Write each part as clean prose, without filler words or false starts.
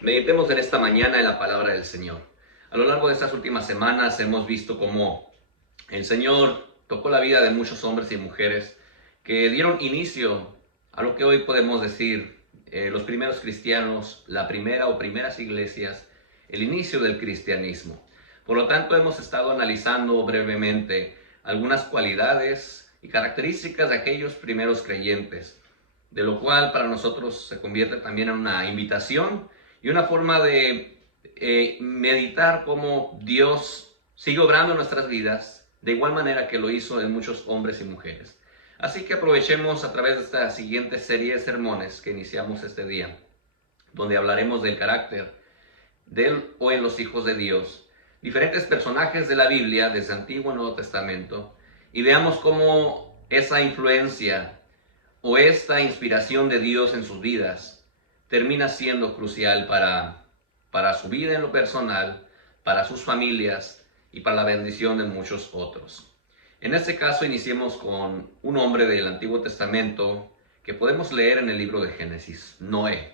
Meditemos en esta mañana en la palabra del Señor. A lo largo de estas últimas semanas hemos visto cómo el Señor tocó la vida de muchos hombres y mujeres que dieron inicio a lo que hoy podemos decir los primeros cristianos, la primera o primeras iglesias, el inicio del cristianismo. Por lo tanto, hemos estado analizando brevemente algunas cualidades y características de aquellos primeros creyentes, de lo cual para nosotros se convierte también en una invitación y una forma de meditar cómo Dios sigue obrando en nuestras vidas de igual manera que lo hizo en muchos hombres y mujeres. Así que aprovechemos a través de esta siguiente serie de sermones que iniciamos este día, donde hablaremos del carácter del o en los hijos de Dios, diferentes personajes de la Biblia desde Antiguo y Nuevo Testamento, y veamos cómo esa influencia o esta inspiración de Dios en sus vidas termina siendo crucial para su vida en lo personal, para sus familias y para la bendición de muchos otros. En este caso iniciemos con un hombre del Antiguo Testamento que podemos leer en el libro de Génesis, Noé.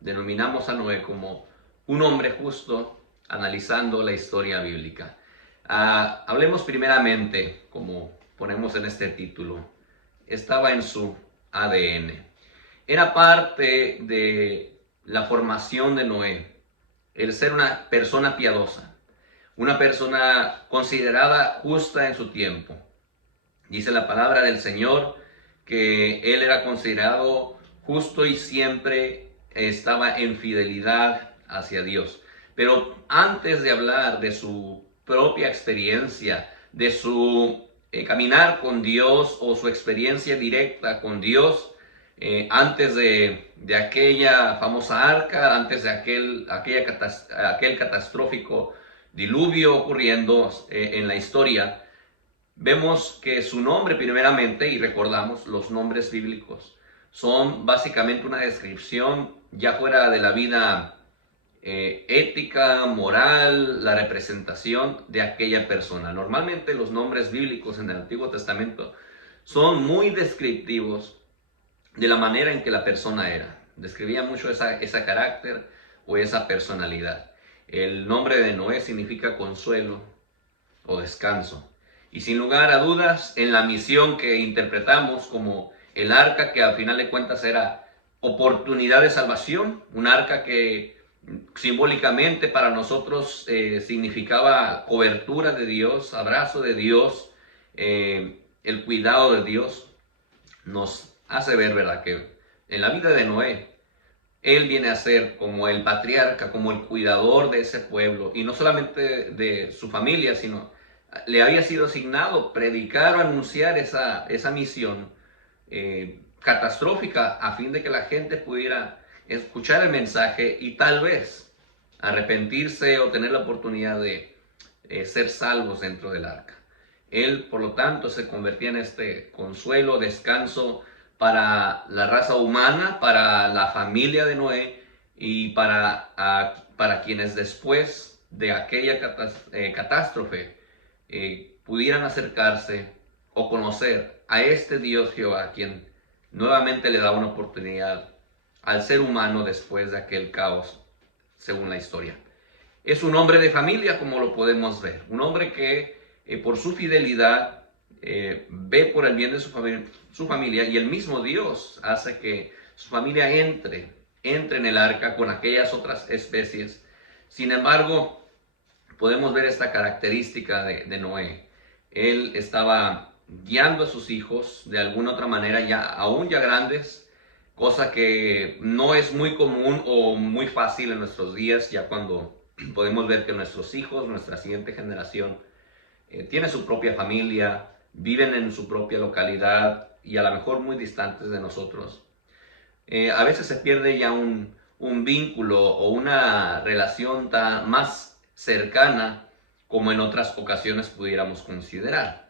Denominamos a Noé como un hombre justo analizando la historia bíblica. Hablemos primeramente, como ponemos en este título, estaba en su ADN. Era parte de la formación de Noé, el ser una persona piadosa, una persona considerada justa en su tiempo. Dice la palabra del Señor que él era considerado justo y siempre estaba en fidelidad hacia Dios. Pero antes de hablar de su propia experiencia, de su caminar con Dios o su experiencia directa con Dios, antes de aquella famosa arca, antes de aquel catastrófico diluvio ocurriendo en la historia, vemos que su nombre primeramente, y recordamos los nombres bíblicos, son básicamente una descripción ya fuera de la vida ética, moral, la representación de aquella persona. Normalmente los nombres bíblicos en el Antiguo Testamento son muy descriptivos de la manera en que la persona era. Describía mucho ese carácter o esa personalidad. El nombre de Noé significa consuelo o descanso. Y sin lugar a dudas, en la misión que interpretamos como el arca, que al final de cuentas era oportunidad de salvación, un arca que simbólicamente para nosotros significaba cobertura de Dios, abrazo de Dios, el cuidado de Dios, nos hace ver, ¿verdad?, que en la vida de Noé, él viene a ser como el patriarca, como el cuidador de ese pueblo, y no solamente de su familia, sino le había sido asignado predicar o anunciar esa misión catastrófica a fin de que la gente pudiera escuchar el mensaje y tal vez arrepentirse o tener la oportunidad de ser salvos dentro del arca. Él, por lo tanto, se convertía en este consuelo, descanso para la raza humana, para la familia de Noé y para quienes después de aquella catástrofe pudieran acercarse o conocer a este Dios Jehová, quien nuevamente le da una oportunidad al ser humano después de aquel caos, según la historia. Es un hombre de familia, como lo podemos ver, un hombre que por su fidelidad ve por el bien de su familia, y el mismo Dios hace que su familia entre en el arca con aquellas otras especies. Sin embargo, podemos ver esta característica de Noé. Él estaba guiando a sus hijos de alguna otra manera, aún ya grandes, cosa que no es muy común o muy fácil en nuestros días, ya cuando podemos ver que nuestros hijos, nuestra siguiente generación, tiene su propia familia, viven en su propia localidad y a lo mejor muy distantes de nosotros. A veces se pierde ya un vínculo o una relación más cercana como en otras ocasiones pudiéramos considerar.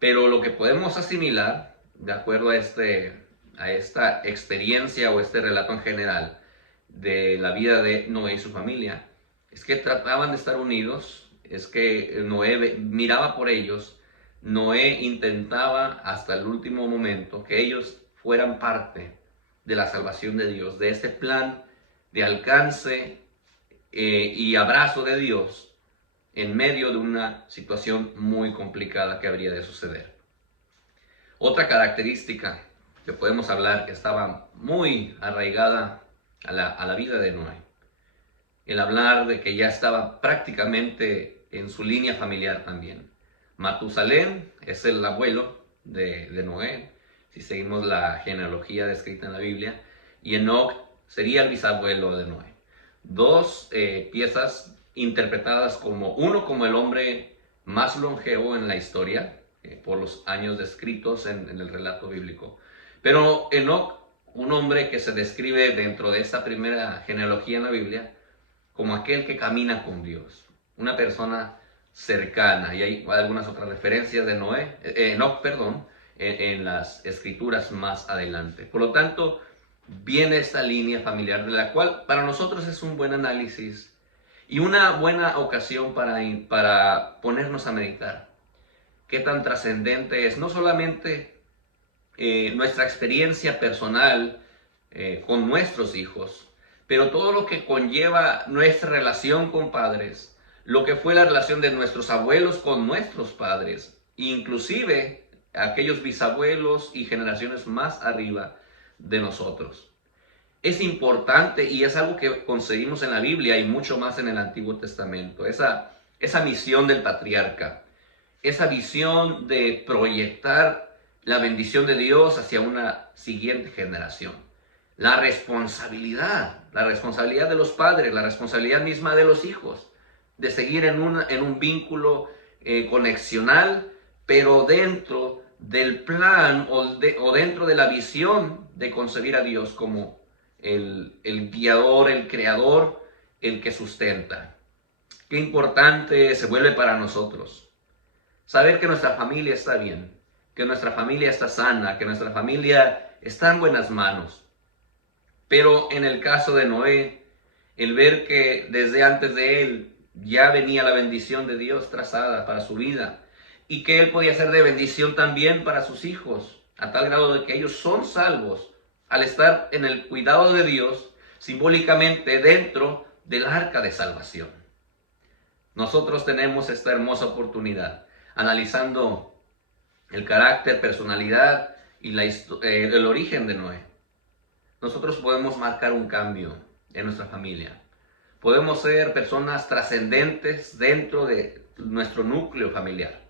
Pero lo que podemos asimilar, de acuerdo a esta experiencia o este relato en general de la vida de Noé y su familia, es que trataban de estar unidos, es que Noé miraba por ellos, Noé intentaba hasta el último momento que ellos fueran parte de la salvación de Dios, de este plan de alcance y abrazo de Dios en medio de una situación muy complicada que habría de suceder. Otra característica que podemos hablar que estaba muy arraigada a la vida de Noé, el hablar de que ya estaba prácticamente en su línea familiar también. Matusalén es el abuelo de Noé, si seguimos la genealogía descrita en la Biblia, y Enoc sería el bisabuelo de Noé. Dos piezas interpretadas como uno como el hombre más longevo en la historia, por los años descritos en el relato bíblico. Pero Enoc, un hombre que se describe dentro de esta primera genealogía en la Biblia, como aquel que camina con Dios, una persona cercana. Y hay algunas otras referencias de Enoc, en las escrituras más adelante. Por lo tanto, viene esta línea familiar de la cual para nosotros es un buen análisis y una buena ocasión para ponernos a meditar. Qué tan trascendente es no solamente nuestra experiencia personal con nuestros hijos, pero todo lo que conlleva nuestra relación con padres, lo que fue la relación de nuestros abuelos con nuestros padres, inclusive aquellos bisabuelos y generaciones más arriba de nosotros. Es importante y es algo que conseguimos en la Biblia y mucho más en el Antiguo Testamento, esa misión del patriarca, esa visión de proyectar la bendición de Dios hacia una siguiente generación. La responsabilidad de los padres, la responsabilidad misma de los hijos, de seguir en un vínculo conexional, pero dentro del plan o dentro de la visión de concebir a Dios como el guiador, el creador, el que sustenta. Qué importante se vuelve para nosotros saber que nuestra familia está bien, que nuestra familia está sana, que nuestra familia está en buenas manos. Pero en el caso de Noé, el ver que desde antes de él ya venía la bendición de Dios trazada para su vida y que él podía ser de bendición también para sus hijos, a tal grado de que ellos son salvos al estar en el cuidado de Dios, simbólicamente dentro del arca de salvación. Nosotros tenemos esta hermosa oportunidad, analizando el carácter, personalidad y el origen de Noé. Nosotros podemos marcar un cambio en nuestra familia. Podemos ser personas trascendentes dentro de nuestro núcleo familiar.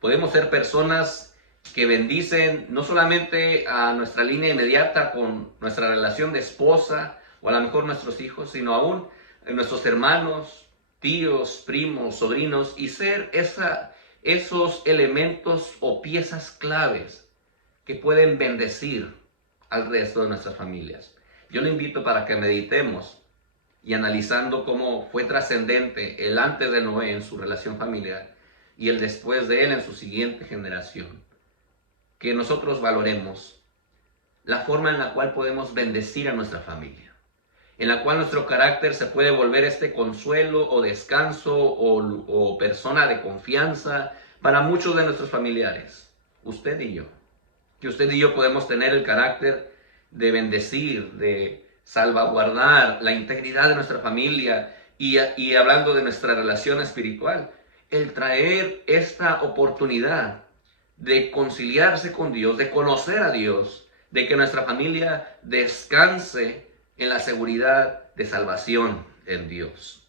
Podemos ser personas que bendicen no solamente a nuestra línea inmediata con nuestra relación de esposa o a lo mejor nuestros hijos, sino aún nuestros hermanos, tíos, primos, sobrinos, y ser esos elementos o piezas claves que pueden bendecir al resto de nuestras familias. Yo le invito para que meditemos y analizando cómo fue trascendente el antes de Noé en su relación familiar y el después de él en su siguiente generación, que nosotros valoremos la forma en la cual podemos bendecir a nuestra familia, en la cual nuestro carácter se puede volver este consuelo o descanso o persona de confianza para muchos de nuestros familiares, usted y yo. Que usted y yo podemos tener el carácter de bendecir, de salvaguardar la integridad de nuestra familia y hablando de nuestra relación espiritual, el traer esta oportunidad de conciliarse con Dios, de conocer a Dios, de que nuestra familia descanse en la seguridad de salvación en Dios.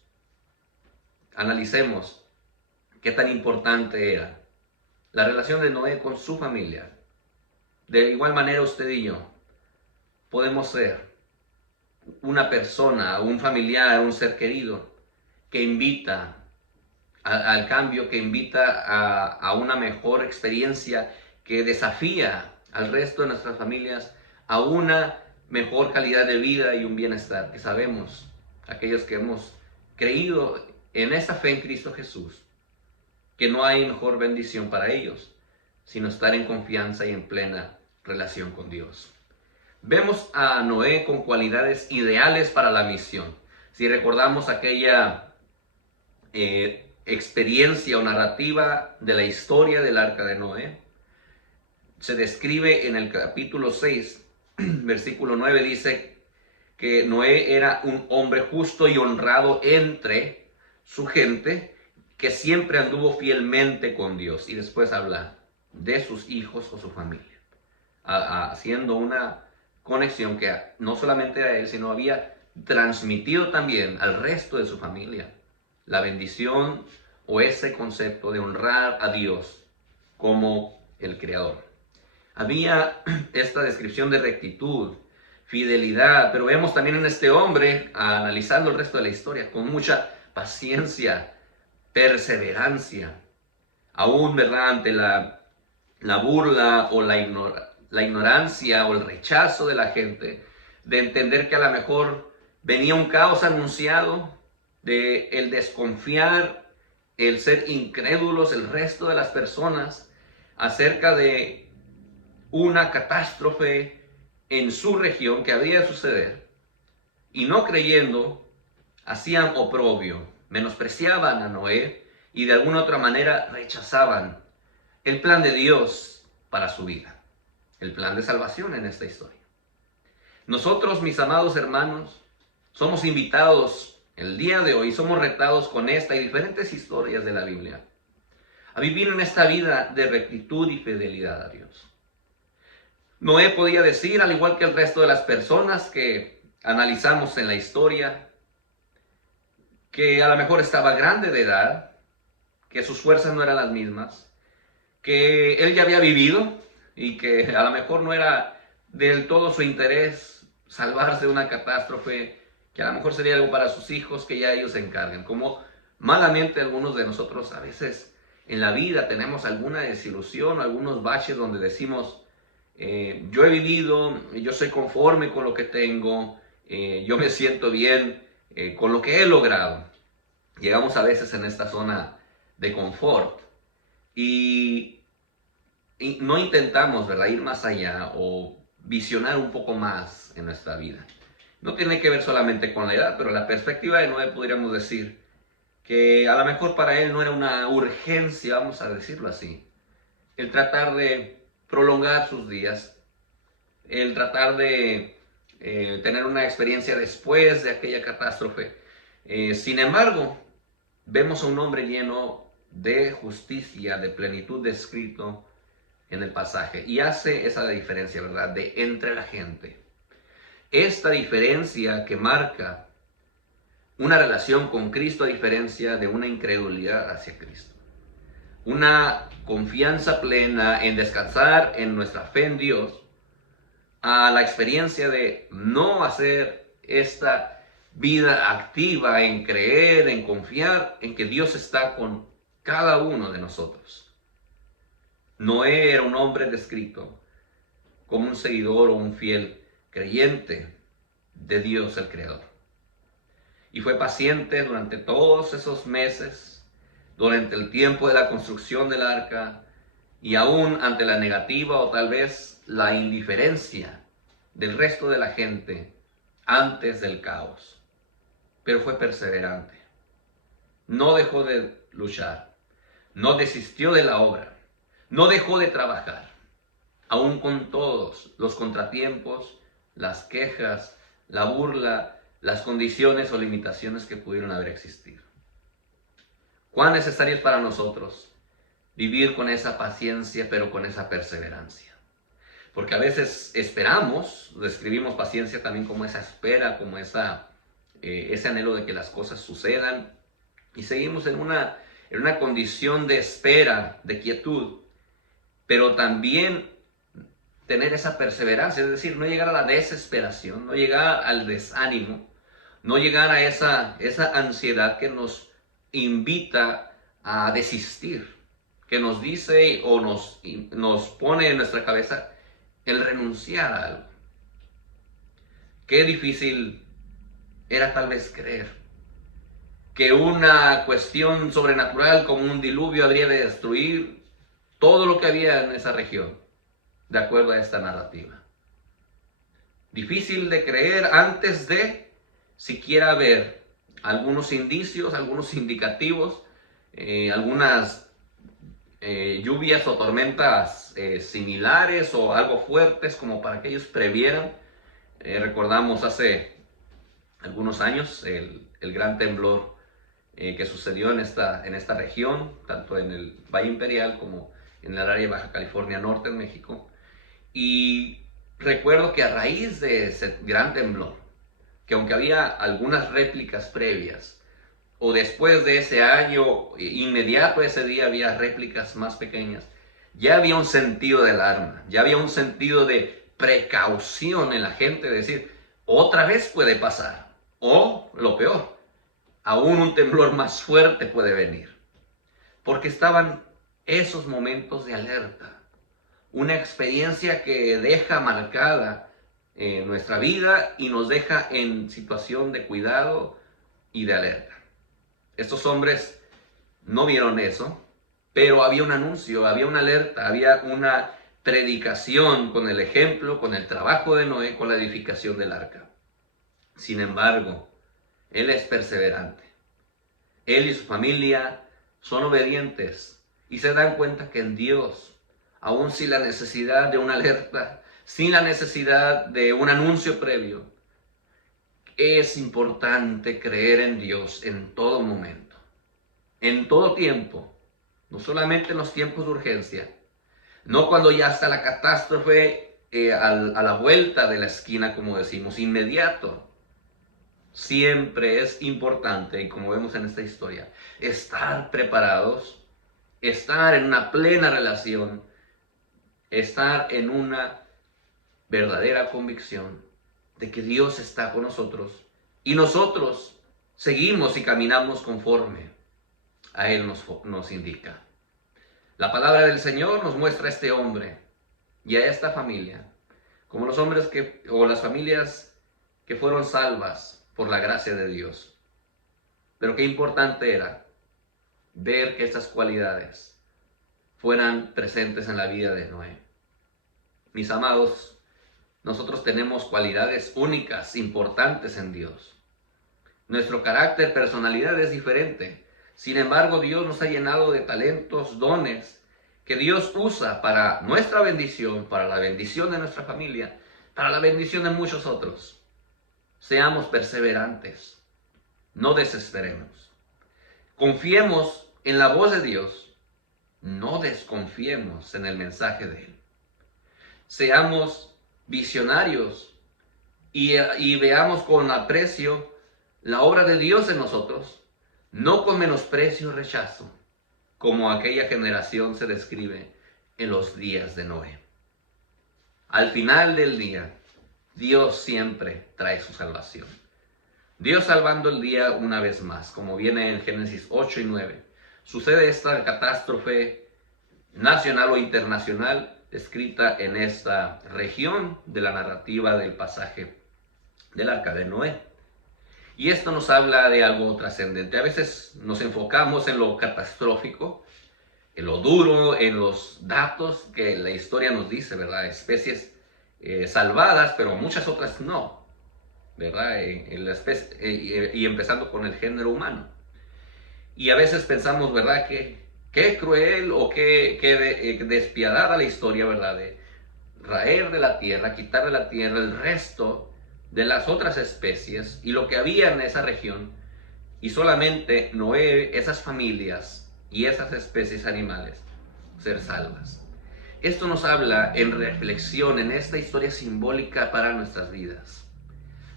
Analicemos qué tan importante era la relación de Noé con su familia. De igual manera usted y yo podemos ser una persona, un familiar, un ser querido que invita al cambio, que invita a una mejor experiencia, que desafía al resto de nuestras familias a una mejor calidad de vida y un bienestar, que sabemos, aquellos que hemos creído en esta fe en Cristo Jesús, que no hay mejor bendición para ellos, sino estar en confianza y en plena relación con Dios. Vemos a Noé con cualidades ideales para la misión. Si recordamos aquella experiencia o narrativa de la historia del arca de Noé, se describe en el capítulo 6, versículo 9, dice que Noé era un hombre justo y honrado entre su gente, que siempre anduvo fielmente con Dios. Y después habla de sus hijos o su familia, haciendo una conexión que no solamente a él, sino había transmitido también al resto de su familia la bendición o ese concepto de honrar a Dios como el Creador. Había esta descripción de rectitud, fidelidad, pero vemos también en este hombre, analizando el resto de la historia, con mucha paciencia, perseverancia, aún, ¿verdad?, ante la burla o la ignorancia o el rechazo de la gente, de entender que a lo mejor venía un caos anunciado, de el desconfiar, el ser incrédulos el resto de las personas acerca de una catástrofe en su región que había de suceder, y no creyendo, hacían oprobio, menospreciaban a Noé y de alguna otra manera rechazaban el plan de Dios para su vida, el plan de salvación en esta historia. Nosotros, mis amados hermanos, somos invitados el día de hoy, somos retados con esta y diferentes historias de la Biblia a vivir en esta vida de rectitud y fidelidad a Dios. Noé podía decir, al igual que el resto de las personas que analizamos en la historia, que a lo mejor estaba grande de edad, que sus fuerzas no eran las mismas, que él ya había vivido y que a lo mejor no era del todo su interés salvarse de una catástrofe, que a lo mejor sería algo para sus hijos, que ya ellos se encarguen. Como malamente algunos de nosotros a veces en la vida tenemos alguna desilusión, algunos baches donde decimos, yo he vivido, yo soy conforme con lo que tengo, yo me siento bien con lo que he logrado. Llegamos a veces en esta zona de confort y no intentamos, ¿verdad?, ir más allá o visionar un poco más en nuestra vida. No tiene que ver solamente con la edad, pero la perspectiva de Noé podríamos decir que a lo mejor para él no era una urgencia, vamos a decirlo así, el tratar de prolongar sus días, el tratar de tener una experiencia después de aquella catástrofe. Sin embargo, vemos a un hombre lleno de justicia, de plenitud descrito en el pasaje, y hace esa diferencia, ¿verdad?, de entre la gente. Esta diferencia que marca una relación con Cristo a diferencia de una incredulidad hacia Cristo. Una confianza plena en descansar en nuestra fe en Dios, a la experiencia de no hacer esta vida activa en creer, en confiar en que Dios está con cada uno de nosotros. Noé era un hombre descrito como un seguidor o un fiel creyente de Dios el Creador. Y fue paciente durante todos esos meses, durante el tiempo de la construcción del arca, y aún ante la negativa o tal vez la indiferencia del resto de la gente antes del caos. Pero fue perseverante. No dejó de luchar. No desistió de la obra. No dejó de trabajar. Aún con todos los contratiempos, las quejas, la burla, las condiciones o limitaciones que pudieron haber existido. ¿Cuán necesario es para nosotros vivir con esa paciencia, pero con esa perseverancia? Porque a veces esperamos, describimos paciencia también como esa espera, como ese anhelo de que las cosas sucedan, y seguimos en una condición de espera, de quietud, pero también tener esa perseverancia, es decir, no llegar a la desesperación, no llegar al desánimo, no llegar a esa ansiedad que nos invita a desistir, que nos dice o nos pone en nuestra cabeza el renunciar a algo. Qué difícil era tal vez creer que una cuestión sobrenatural como un diluvio habría de destruir todo lo que había en esa región, de acuerdo a esta narrativa. Difícil de creer antes de siquiera ver algunos indicios, algunos indicativos, algunas lluvias o tormentas similares o algo fuertes como para que ellos previeran. Recordamos hace algunos años, el gran temblor que sucedió en esta región, tanto en el Valle Imperial como en el área de Baja California Norte en México. Y recuerdo que a raíz de ese gran temblor, que aunque había algunas réplicas previas, o después de ese año, inmediato a ese día había réplicas más pequeñas, ya había un sentido de alarma, ya había un sentido de precaución en la gente, de decir, otra vez puede pasar, o lo peor, aún un temblor más fuerte puede venir, porque estaban esos momentos de alerta, una experiencia que deja marcada nuestra vida y nos deja en situación de cuidado y de alerta. Estos hombres no vieron eso, pero había un anuncio, había una alerta, había una predicación con el ejemplo, con el trabajo de Noé, con la edificación del arca. Sin embargo, él es perseverante. Él y su familia son obedientes y se dan cuenta que en Dios, aun sin la necesidad de una alerta, sin la necesidad de un anuncio previo, es importante creer en Dios en todo momento, en todo tiempo, no solamente en los tiempos de urgencia, no cuando ya está la catástrofe a la vuelta de la esquina, como decimos, inmediato. Siempre es importante, y como vemos en esta historia, estar preparados, estar en una plena relación, estar en una verdadera convicción de que Dios está con nosotros y nosotros seguimos y caminamos conforme a Él nos indica. La palabra del Señor nos muestra a este hombre y a esta familia como los hombres o las familias que fueron salvas por la gracia de Dios. Pero qué importante era ver que estas cualidades fueran presentes en la vida de Noé. Mis amados, nosotros tenemos cualidades únicas, importantes en Dios. Nuestro carácter, personalidad es diferente. Sin embargo, Dios nos ha llenado de talentos, dones, que Dios usa para nuestra bendición, para la bendición de nuestra familia, para la bendición de muchos otros. Seamos perseverantes, no desesperemos. Confiemos en la voz de Dios, no desconfiemos en el mensaje de Él. Seamos visionarios y veamos con aprecio la obra de Dios en nosotros, no con menosprecio o rechazo, como aquella generación se describe en los días de Noé. Al final del día, Dios siempre trae su salvación. Dios salvando el día una vez más, como viene en Génesis 8 y 9. Sucede esta catástrofe nacional o internacional descrita en esta región de la narrativa del pasaje del arca de Noé. Y esto nos habla de algo trascendente. A veces nos enfocamos en lo catastrófico, en lo duro, en los datos que la historia nos dice, ¿verdad? Especies salvadas, pero muchas otras no, ¿verdad? Y empezando con el género humano. Y a veces pensamos, ¿verdad? Que qué cruel o qué despiadada la historia, ¿verdad? De raer de la tierra, quitar de la tierra el resto de las otras especies y lo que había en esa región, y solamente Noé, esas familias y esas especies animales ser salvas. Esto nos habla en reflexión en esta historia simbólica para nuestras vidas.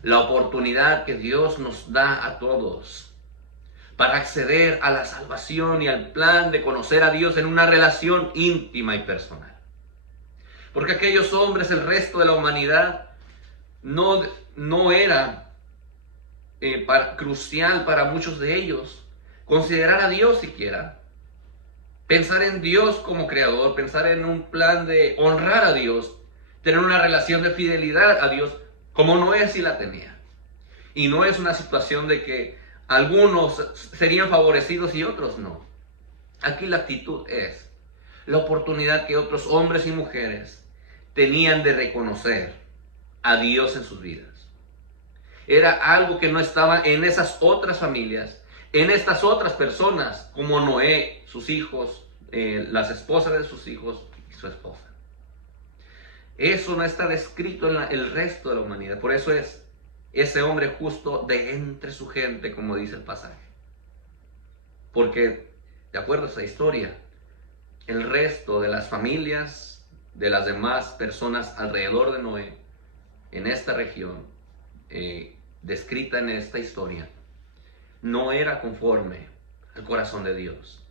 La oportunidad que Dios nos da a todos para acceder a la salvación y al plan de conocer a Dios en una relación íntima y personal. Porque aquellos hombres, el resto de la humanidad, no era crucial para muchos de ellos considerar a Dios siquiera. Pensar en Dios como creador, pensar en un plan de honrar a Dios, tener una relación de fidelidad a Dios, como Noé sí la tenía. Y no es una situación de que algunos serían favorecidos y otros no. Aquí la actitud es la oportunidad que otros hombres y mujeres tenían de reconocer a Dios en sus vidas. Era algo que no estaba en esas otras familias, en estas otras personas, como Noé, sus hijos, las esposas de sus hijos y su esposa. Eso no está descrito en el resto de la humanidad. Por eso es ese hombre justo de entre su gente, como dice el pasaje. Porque, de acuerdo a esa historia, el resto de las familias, de las demás personas alrededor de Noé, en esta región, descrita en esta historia, no era conforme al corazón de Dios.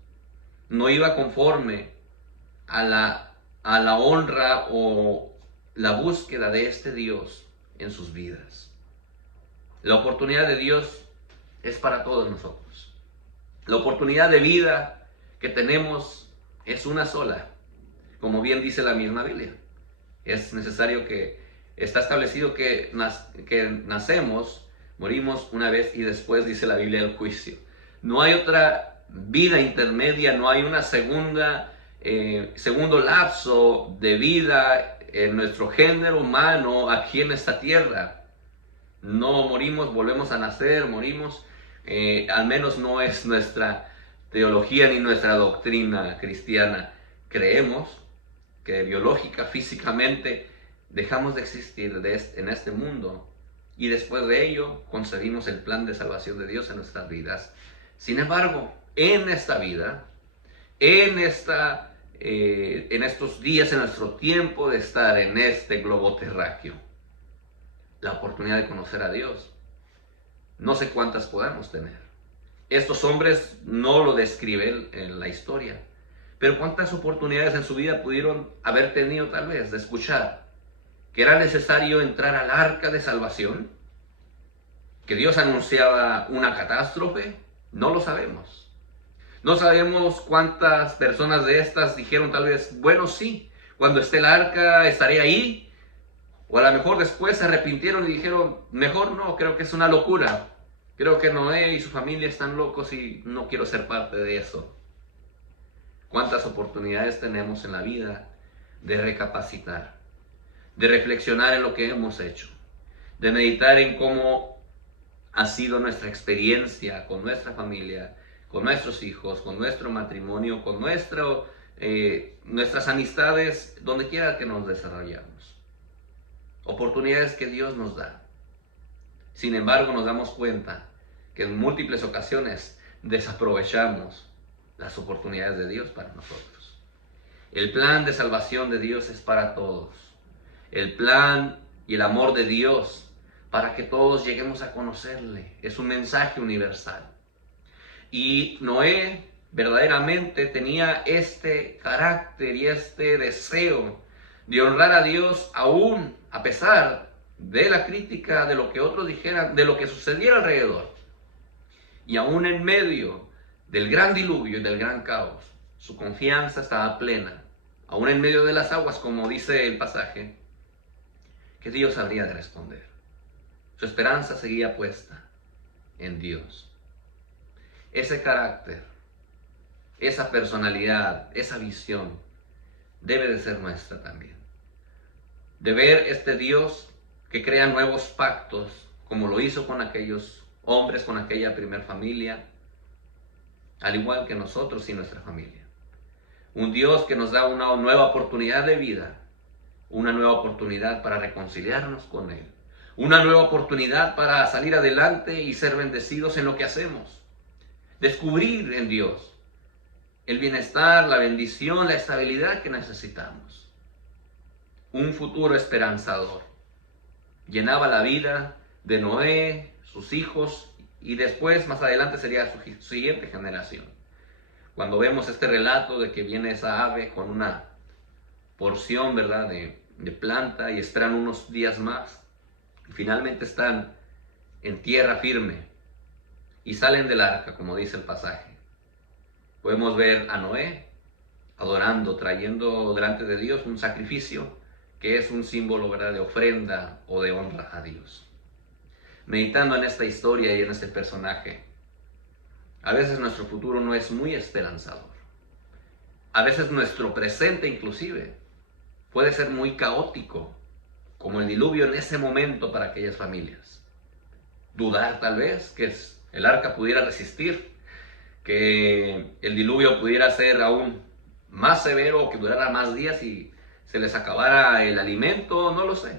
No iba conforme a la honra o la búsqueda de este Dios en sus vidas. La oportunidad de Dios es para todos nosotros. La oportunidad de vida que tenemos es una sola, como bien dice la misma Biblia. Es necesario está establecido que nacemos, morimos una vez y después, dice la Biblia, el juicio. No hay otra vida intermedia, no hay una segundo lapso de vida en nuestro género humano aquí en esta tierra. No morimos, volvemos a nacer, morimos. Al menos no es nuestra teología ni nuestra doctrina cristiana. Creemos que biológica, físicamente, dejamos de existir en este mundo y después de ello concebimos el plan de salvación de Dios en nuestras vidas. Sin embargo, en esta vida, en estos días, en nuestro tiempo de estar en este globo terráqueo, la oportunidad de conocer a Dios, no sé cuántas podamos tener. Estos hombres no lo describen en la historia, pero cuántas oportunidades en su vida pudieron haber tenido tal vez de escuchar que era necesario entrar al arca de salvación, que Dios anunciaba una catástrofe. No lo sabemos. No sabemos cuántas personas de estas dijeron tal vez, bueno, sí, cuando esté el arca estaré ahí. O a lo mejor después se arrepintieron y dijeron, mejor no, creo que es una locura. Creo que Noé y su familia están locos y no quiero ser parte de eso. ¿Cuántas oportunidades tenemos en la vida de recapacitar, de reflexionar en lo que hemos hecho, de meditar en cómo ha sido nuestra experiencia con nuestra familia, con nuestros hijos, con nuestro matrimonio, con nuestras amistades, donde quiera que nos desarrollamos? Oportunidades que Dios nos da. Sin embargo, nos damos cuenta que en múltiples ocasiones desaprovechamos las oportunidades de Dios para nosotros. El plan de salvación de Dios es para todos. El plan y el amor de Dios para que todos lleguemos a conocerle es un mensaje universal. Y Noé verdaderamente tenía este carácter y este deseo de honrar a Dios aún a pesar de la crítica, de lo que otros dijeran, de lo que sucediera alrededor. Y aún en medio del gran diluvio y del gran caos, su confianza estaba plena. Aún en medio de las aguas, como dice el pasaje, que Dios habría de responder. Su esperanza seguía puesta en Dios. Ese carácter, esa personalidad, esa visión debe de ser nuestra también. De ver este Dios que crea nuevos pactos, como lo hizo con aquellos hombres, con aquella primer familia, al igual que nosotros y nuestra familia. Un Dios que nos da una nueva oportunidad de vida, una nueva oportunidad para reconciliarnos con Él, una nueva oportunidad para salir adelante y ser bendecidos en lo que hacemos. Descubrir en Dios el bienestar, la bendición, la estabilidad que necesitamos. Un futuro esperanzador. Llenaba la vida de Noé, sus hijos, y después, más adelante, sería su siguiente generación. Cuando vemos este relato de que viene esa ave con una porción, ¿verdad?, de planta y esperan unos días más, finalmente están en tierra firme y salen del arca, como dice el pasaje. Podemos ver a Noé adorando, trayendo delante de Dios un sacrificio que es un símbolo, ¿verdad?, de ofrenda o de honra a Dios. Meditando en esta historia y en este personaje, a veces nuestro futuro no es muy esperanzador. A veces nuestro presente inclusive puede ser muy caótico, como el diluvio en ese momento para aquellas familias. Dudar tal vez que el arca pudiera resistir, que el diluvio pudiera ser aún más severo o que durara más días y se les acabara el alimento, no lo sé.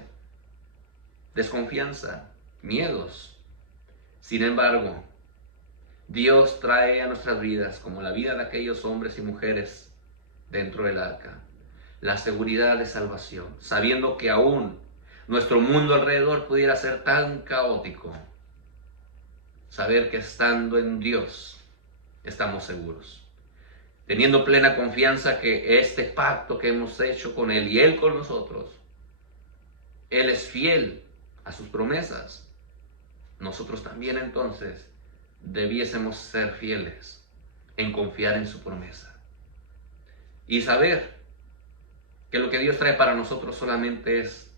Desconfianza, miedos. Sin embargo, Dios trae a nuestras vidas, como la vida de aquellos hombres y mujeres dentro del arca, la seguridad de salvación, sabiendo que aún nuestro mundo alrededor pudiera ser tan caótico. Saber que estando en Dios estamos seguros, teniendo plena confianza que este pacto que hemos hecho con Él y Él con nosotros, Él es fiel a sus promesas. Nosotros también entonces debiésemos ser fieles en confiar en su promesa y saber que lo que Dios trae para nosotros solamente es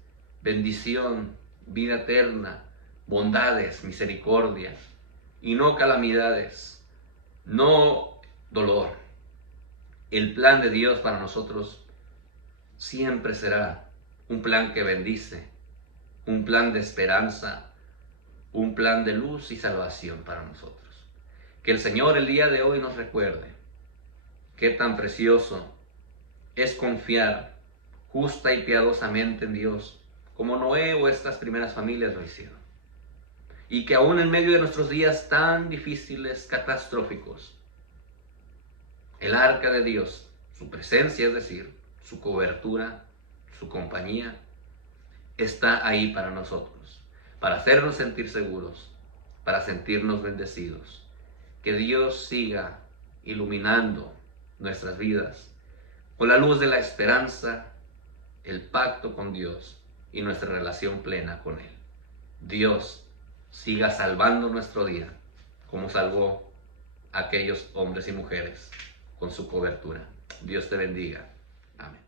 bendición, vida eterna, bondades, misericordia y no calamidades, no dolor. El plan de Dios para nosotros siempre será un plan que bendice, un plan de esperanza, un plan de luz y salvación para nosotros. Que el Señor el día de hoy nos recuerde qué tan precioso es confiar justa y piadosamente en Dios, como Noé o estas primeras familias lo hicieron. Y que aún en medio de nuestros días tan difíciles, catastróficos, el arca de Dios, su presencia, es decir, su cobertura, su compañía, está ahí para nosotros, para hacernos sentir seguros, para sentirnos bendecidos. Que Dios siga iluminando nuestras vidas con la luz de la esperanza, el pacto con Dios y nuestra relación plena con Él. Dios siga salvando nuestro día como salvó a aquellos hombres y mujeres con su cobertura. Dios te bendiga. Amén.